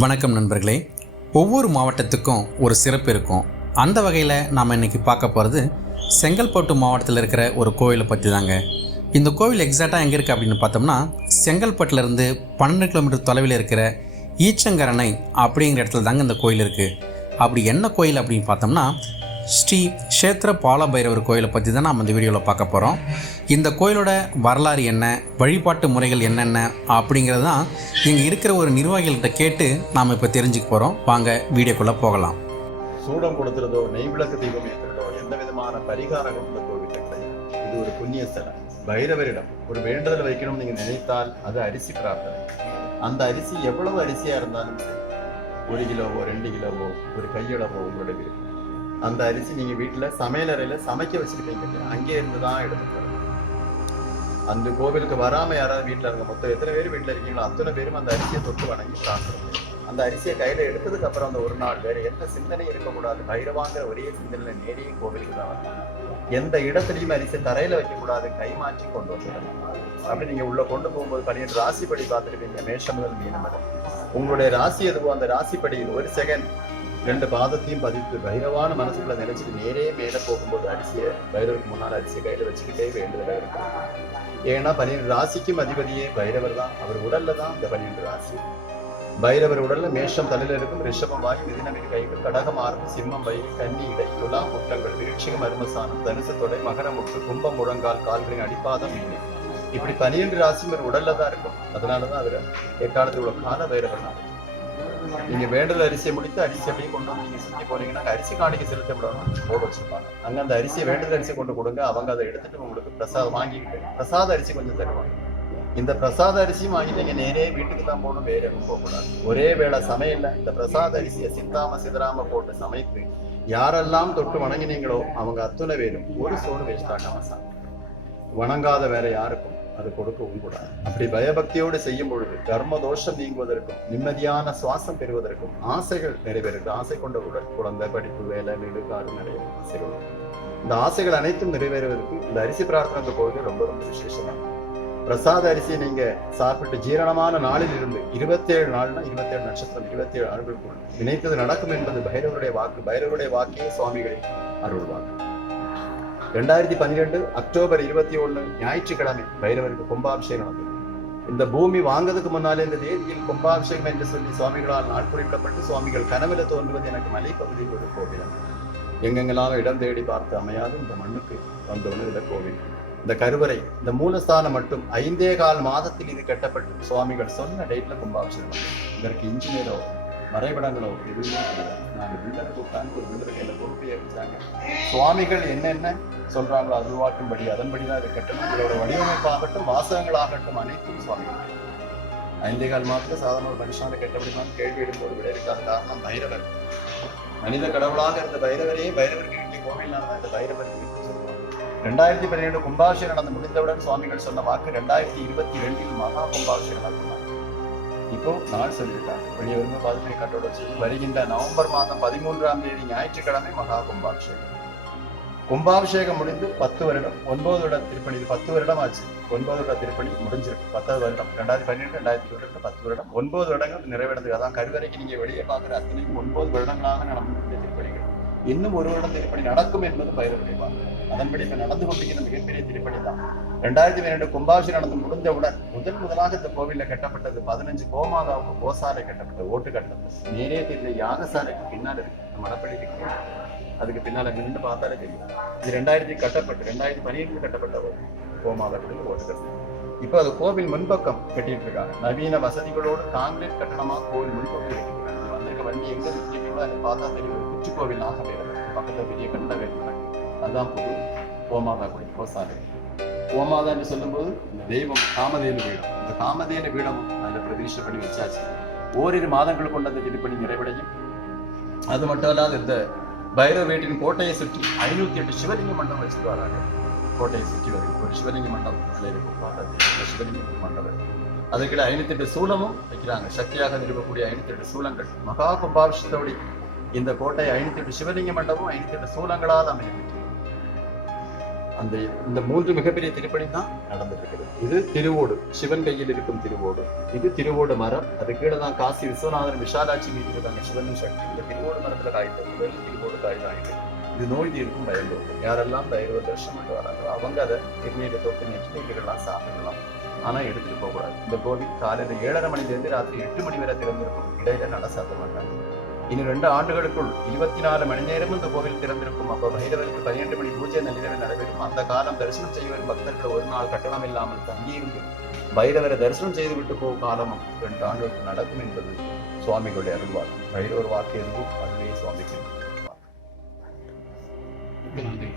வணக்கம் நண்பர்களே. ஒவ்வொரு மாவட்டத்துக்கும் ஒரு சிறப்பு இருக்கும். அந்த வகையில் நாம் இன்னைக்கு பார்க்க போகிறது செங்கல்பட்டு மாவட்டத்தில் இருக்கிற ஒரு கோவிலை பற்றி தாங்க இந்த கோவில் எக்ஸாக்டாக எங்கே இருக்குது அப்படின்னு பார்த்தோம்னா செங்கல்பட்டுலேருந்து பன்னெண்டு கிலோமீட்டர் தொலைவில் இருக்கிற ஈச்சங்கரணை அப்படிங்கிற இடத்துல தாங்க இந்த கோயில் இருக்குது அப்படி என்ன கோயில் அப்படின்னு பார்த்தோம்னா ஸ்ரீ க்ஷேத்திர பாலபைரவர் கோயிலை பற்றி தான் நாம் இந்த வீடியோவில் பார்க்க போகிறோம். இந்த கோயிலோட வரலாறு என்ன வழிபாட்டு முறைகள் என்னென்ன அப்படிங்கிறது தான் இங்கே இருக்கிற ஒரு நிர்வாகிகள்கிட்ட கேட்டு நாம் இப்போ தெரிஞ்சுக்க போகிறோம். வாங்க வீடியோக்குள்ளே போகலாம். சூடம் கொடுத்துறதோ நெய் விளக்கு தீபம் ஏற்றுறதோ எந்த விதமான பரிகாரங்களும் இந்த கோவில்ல கிடையாது இது ஒரு புண்ணிய ஸ்தலம். பைரவரிடம் ஒரு வேண்டுதல் வைக்கணும்னு நீங்கள் நினைத்தால் அது அரிசி பிரார்த்தனை. அந்த அரிசி எவ்வளவு அரிசியாக இருந்தாலும் சரி ஒரு கிலோவோ ரெண்டு கிலோவோ ஒரு கையளவோ உங்களோட விருப்பம். அந்த அரிசி நீங்க வீட்டுல சமையலறையில் சமைக்க வச்சிருப்பீங்க. அங்கே இருந்து தான் எடுத்துட்டு அந்த கோவிலுக்கு வராம யாராவது வீட்டுல இருக்க மொத்தம் எத்தனை பேர் வீட்டுல இருக்கீங்களோ அத்தனை பேரும் அந்த அரிசியை தொட்டு வணங்கி பிரார்த்தனை அந்த அரிசியை கையில எடுத்ததுக்கு அப்புறம் அந்த ஒரு நாள் வேற எந்த சிந்தனையும் இருக்கக்கூடாது. பைரவாங்கிற ஒரே சிந்தனையில நேரையும் கோவிலுக்கு தான் வந்தாங்க. எந்த இடத்துலயும் அரிசி தரையில வைக்க கூடாது கொண்டு வந்துடணும். அப்படி நீங்க உள்ள கொண்டு போகும்போது பன்னிரெண்டு ராசிப்படி பார்த்துருப்பீங்க. மேஷம் முதல் மீனம் உங்களுடைய ராசி எதுவோ அந்த ராசிப்படியில் ஒரு செகண்ட் ரெண்டு பாதத்தையும் பதித்து பைரவான மனசுக்குள்ள நினைச்சிட்டு நேரே மேல போகும்போது அரிசியை பைரவருக்கு முன்னால் அரிசியை கையில வச்சுக்கிட்டே வேண்டுதலாக இருக்கும் ஏன்னா பன்னிரெண்டு ராசிக்கும் அதிபதியே பைரவர் தான். அவர் உடல்ல தான் இந்த பன்னிரெண்டு ராசி. பைரவர் உடல்ல மேஷம் தலையில இருக்கும் ரிஷபம் வாய் மிதினமின் கைகள் கடகம் ஆர்வம் சிம்மம் வயிறு கன்னி இடை துலா முட்டங்கள் விருட்சிகம் அருமசானம் தனுசு தொடை மகர முட்டு கும்பம் முழங்கால் கால்களின் அடிப்பாதம் மீன். இப்படி பனிரெண்டு ராசி ஒரு உடல்ல தான் இருக்கும். அதனாலதான் அதுல எக்காலத்தில் உள்ள கால பைரவர் தான். நீங்க வேண்டல் அரிசியை முடித்து அரிசி அப்படியே கொண்டு வந்து நீங்க செஞ்சு போனீங்கன்னா அரிசி காணிக்க செலுத்த விடணும். போர்டு வச்சிருப்பாங்க. அங்க அந்த அரிசியை வேண்டல் அரிசி கொண்டு கொடுங்க. அவங்க அதை எடுத்துட்டு உங்களுக்கு பிரசாதம் வாங்கிக்கிட்டு பிரசாத அரிசி கொஞ்சம் தருவாங்க. இந்த பிரசாத அரிசியும் வாங்கி நீங்க நேரே வீட்டுக்கு தான் போகணும். வேற எதுவும் போகக்கூடாது ஒரே வேளை சமையல்ல இந்த பிரசாத அரிசியை சிந்தாம சிதறாம போட்டு சமைத்து யாரெல்லாம் தொட்டு வணங்கினீங்களோ அவங்க அத்துணை பேரும் ஒரு சோறு வேஸ்ட் ஆகாம சாப்பிட்டு வணங்காத வேற யாருக்கும் அது கொடுக்கவும் கூடாது. அப்படி பயபக்தியோடு செய்யும் பொழுது கர்ம தோஷம் நீங்குவதற்கும் நிம்மதியான சுவாசம் பெறுவதற்கும் ஆசைகள் நிறைவேறுது ஆசை கொண்ட உடல் குழந்தை படிப்பு வேலை வீடு காடு நிறைய ஆசைகள் இந்த ஆசைகள் அனைத்தும் நிறைவேறுவதற்கு இந்த அரிசி பிரார்த்தனை கோவில் ரொம்ப ரொம்ப விசேஷமானது பிரசாத அரிசியை நீங்க சாப்பிட்டு ஜீரணமான நாளில் இருந்து இருபத்தேழு நாள்னா இருபத்தேழு நட்சத்திரம் இருபத்தேழு ஆண்டுகளுக்குள் நினைத்தது நடக்கும் என்பது பைரவருடைய வாக்கு பைரவருடைய வாக்கே சுவாமிகளின் அருள்வாக்கு ரெண்டாயிரத்தி பன்னிரெண்டு அக்டோபர் இருபத்தி ஒண்ணு ஞாயிற்றுக்கிழமை பைரவருக்கு கும்பாபிஷேகம் நடந்தது இந்த பூமி வாங்குறதுக்கு முன்னாலே இந்த தேதியில் கும்பாபிஷேகம் என்று சொல்லி சுவாமிகளால் நாள் குறிப்பிடப்பட்டு சுவாமிகள் கனவில் தோன்றுவது எனக்கு மலைப்பகுதியில் ஒரு கோவிலம் எங்கெங்கெல்லாம் இடம் தேடி பார்த்து அமையாது இந்த மண்ணுக்கு வந்தவனு இந்த கோவில். இந்த கருவறை இந்த மூலஸ்தானம் மட்டும் ஐந்தே கால் மாதத்தில் இது கட்டப்பட்டு சுவாமிகள் சொன்ன டேட்ல கும்பாபிஷேகம் இதற்கு இன்ஜினியரோ வரைபடங்களோ எதுவுமே கிடையாது நாங்கள் பில்டருக்கு உட்கார்ந்து ஒரு பில்டருக்கு எல்லாம் பொறுப்பை ஏற்றாங்க சுவாமிகள் என்னென்ன சொல்கிறாங்களோ அதுவாக்கும்படி அதன்படி தான் இருக்கட்டும் உங்களோட வடிவமைப்பாகட்டும் வாசகங்களாகட்டும் அனைத்தும் சுவாமிகள். ஐந்தே கால் மாதத்துல சாதாரண ஒரு மனுஷனால கெட்டபடிதான் கேள்வி எடுப்போடு விட இருக்காத காரணம் பைரவர். மனித கடவுளாக இருந்த பைரவரே பைரவருக்கு கிட்டிய கோவில்னால இந்த பைரவர் சொல்லுவாங்க ரெண்டாயிரத்தி பன்னிரெண்டு கும்பாபிஷேகம் நடந்து முடிந்தவுடன் சுவாமிகள் சொன்ன வாக்கு ரெண்டாயிரத்தி இருபத்தி ரெண்டில் மகா கும்பாபிஷேகம் நடந்தது இப்போ நாள் சொல்லியிருக்காங்க வெளியே வந்து பதினேழு கட்டோட வச்சு வருகின்ற நவம்பர் மாதம் பதிமூன்றாம் தேதி ஞாயிற்றுக்கிழமை மகா கும்பாபிஷேகம். கும்பாபிஷேகம் முடிந்து பத்து வருடம் ஒன்பது வருட திருப்பணி இது பத்து வருடம் ஆச்சு. ஒன்பது வருட திருப்பணி முடிஞ்சிருக்கு. பத்தாவது வருடம் ரெண்டாயிரத்தி பன்னிரெண்டு ரெண்டாயிரத்தி இருபத்தி பத்து வருடம். ஒன்பது வருடங்கள் நிறைவடைந்தது அதான் கருவறைக்கு நீங்க வெளியே பார்க்குற அத்தனையும் ஒன்பது வருடங்களாக நடந்து திருப்பணிகள். இன்னும் ஒரு வருடம் திருப்பணி நடக்கும் என்பது பயிர்களுடைய அதன்படி இப்ப நடந்து கொண்டிருக்கிற மிகப்பெரிய திருப்பணி தான். ரெண்டாயிரத்தி பன்னிரெண்டு கும்பாபிஷேகம் நடந்து முடிந்தவுடன் முதன் முதலாக இந்த கோவில்ல கட்டப்பட்டது பதினஞ்சு கோமாதாவுக்கு கோசாலை கட்டப்பட்ட ஓட்டு கட்டப்பட்டது. நேரே தெரிஞ்ச யாகசாலைக்கு பின்னால் இருக்கு. நம்ம இருக்கு அதுக்கு பின்னால நின்று பார்த்தாலே தெரியும். இது ரெண்டாயிரத்தி கட்டப்பட்டு ரெண்டாயிரத்தி பன்னிரெண்டு கட்டப்பட்ட ஒரு கோமாதா ஓட்டு கட்டணம் இப்போ அது கோவில் முன்பக்கம் கட்டிட்டு இருக்காங்க. நவீன வசதிகளோடு காங்கிரீட் கட்டணமா கோவில் முன்பக்கம் கட்டிருக்காங்க இருக்க வண்டி எங்க நிற்கிறீங்களோ அதை பார்த்தா தெரியும் குச்சி கோவில் நாகவேலம் பக்கத்துல பெரிய கண்ட வேலம் அதுதான் புது ஓமாதா கோயில் கோசாலை கோமாதா என்று சொல்லும்போது இந்த தெய்வம் காமதேனு பீடம் இந்த காமதேனு பீடம் அதில் பிரதிஷ்டை பண்ணி வச்சாச்சு ஓரிரு மாதங்கள் கொண்டு அந்த திருப்பணி நிறைவடையும் அது மட்டும் இல்லாத இந்த பைரவ வீட்டின் கோட்டையை சுற்றி ஐநூத்தி எட்டு சிவலிங்க மண்டபம் வச்சுட்டு வராங்க கோட்டையை சுற்றி வரும் ஒரு சிவலிங்க மண்டபம் இருக்கும் சிவலிங்க மண்டபம் அதுக்கிட்ட ஐநூத்தி எட்டு சூலமும் வைக்கிறாங்க. சக்தியாக நிறுவக்கூடிய ஐநூத்தி எட்டு சூலங்கள். மகா கும்பாபிஷத்தோடி இந்த கோட்டை ஐநூத்தி எட்டு சிவலிங்க மண்டபம் ஐநூத்தி எட்டு சூலங்களால் அமையப்பெற்று அந்த இந்த மூன்று மிகப்பெரிய திருப்பணி தான் நடந்திருக்கிறது இது திருவோடு சிவன் கையில் இருக்கும் திருவோடு. இது திருவோடு மரம். அது கீழே தான் காசி விஸ்வநாதன் விஷாலாட்சி மீட்டிருக்காங்க சிவனும் சக்தி. இந்த திருவோடு மரத்துல காய்த்து முதல் திருவோடு காய் ஆயிட்டு இது. நோய் தீர்க்கும் பயன்படும் யாரெல்லாம் பயிர்வ தர்ஷனம் பண்ணிட்டு வராங்களோ அவங்க அதை திருநீரை தொட்டு நெற்றிலாம் சாப்பிடலாம். ஆனால் எடுத்துகிட்டு போகக்கூடாது இந்த கோவில் காலையில் ஏழரை மணிலேருந்து ராத்திரி எட்டு மணி வரை திறந்திருக்கும். இடையில நட சாத்த மாட்டாங்க. இனி ரெண்டு ஆண்டுகளுக்குள் இருபத்தி நாலு மணி நேரமும் இந்த கோவில் திறந்திருக்கும். அப்போ பைரவருக்கு பன்னிரண்டு மணி பூஜை நள்ளிரவில் நடைபெறும். அந்த காலம் தரிசனம் செய்ய வரும் பக்தர்கள் ஒரு நாள் கட்டணம் இல்லாமல் தங்கியிருந்து பைரவரை தரிசனம் செய்து விட்டு போகும் காலமும் ரெண்டு ஆண்டுகளுக்கு நடக்கும் என்பது சுவாமிகளுடைய அருள்வார் பைரவர் வாக்கு எதுவும் அதுவே சுவாமிக்கு. நன்றி.